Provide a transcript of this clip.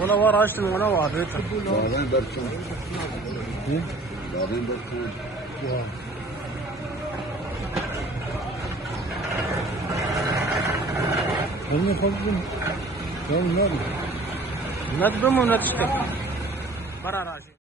ولا ورا اشتم ولا واحد بعدين بركون بعدين بركون هم يخبون يوم النبي ندبم ونتشتم برا راجل